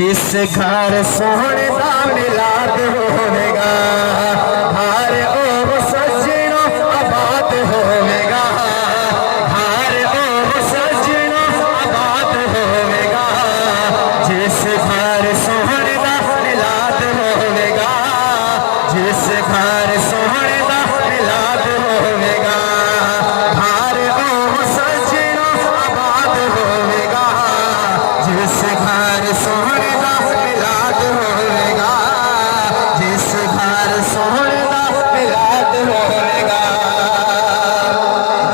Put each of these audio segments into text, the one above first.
جس گھر سونے دا ملاد ہوے گا ہر او سجنوں آباد ہوے گا ہر او سجنوں آباد ہوے گا جس گھر سونے دا ملاد ہوے گا جس گھر سونے دا ملاد ہوے گا ہر او سجنوں آباد ہوے گا جس گھر سونے دا ملاد ہوے گا جس گھر سونے دا ملاد ہوے گا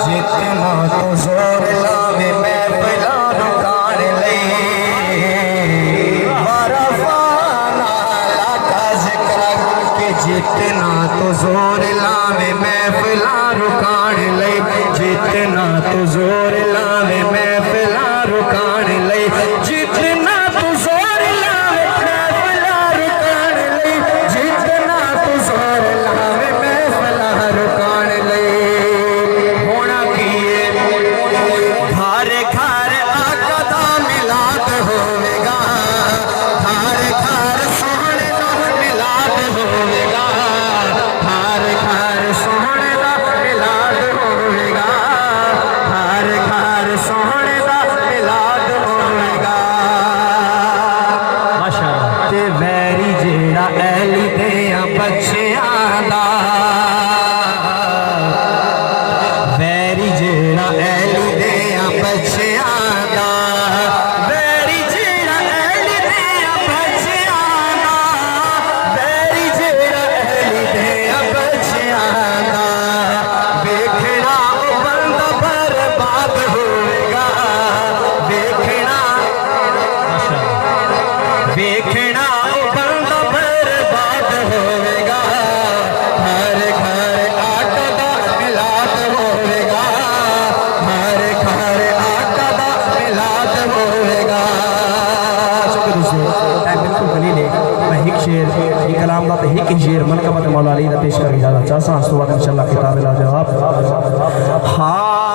جتنا تو زور لاوے محفلاں رکان لئی عرفاں لاکا ذکر کہ جتنا تو زور لاوے محفلاں رکان لئی جتنا تو زور لاوے محفلاں رکان لئی جتنا تو زور لاوے محفلاں رکان لئی جتنا تو زور لاوے محفلاں رکان لئی ہونا کیے گھر گھر آقا دا ملاد ہوے گا گھر گھر سونے دا ملاد ہوے گا گھر گھر سونے دا ملاد ہوے گا ہر گھر سونے دا ملاد ہوے گا ماشاءاللہ تے ویری جیڑا اہلی دیاں بچیاں دا ویری جیڑا اہلی دیاں بچیاں دا ویری جیڑا اہلی دیاں بچیاں دا ویری جیڑا اہلی دیاں بچیاں دا ویکھنا او بندہ برباد ہوے گا ویکھنا ویکھنا او بندہ برباد ہوے گا ہر گھر آقا دا ملاد ہوے گا ہر گھر آقا دا ملاد ہوے گا شکر دوستو ٹائم بالکل قلیل ہے میں ایک شعر ایک کلام دا تے ایک شعر منقبت مولا علی دا پیش کر اجازت چاہتا ہوں اس تو بعد انشاءاللہ کتاب لا جواب ہاں